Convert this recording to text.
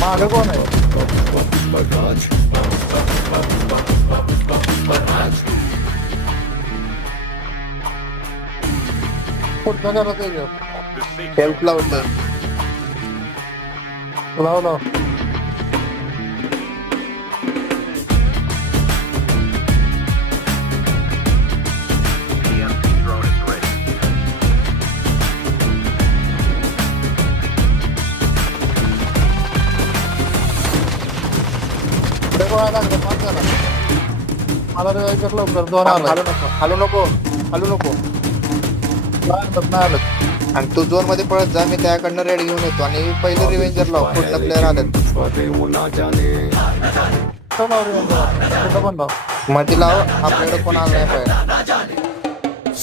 मागं कोण आहे? पुढच्या घरात आहे का? हेल्प लावलं. लाव लाव. पुढे कोणाला लागलं? मार त्याला. मला revive कर लवकर. दोन आलं. हलू नको नाही आलं. आणि तू झोन मध्ये पळत जा. मी त्याकडनं रेड घेऊन येतो आणि पहिले रिव्हेंजर लाव. पुढचा प्लेअर आलेत. तो लाव revive. कुठं पण लाव. मध्ये लाव. आपल्याकडे कोण आलं नाही पाहिजे.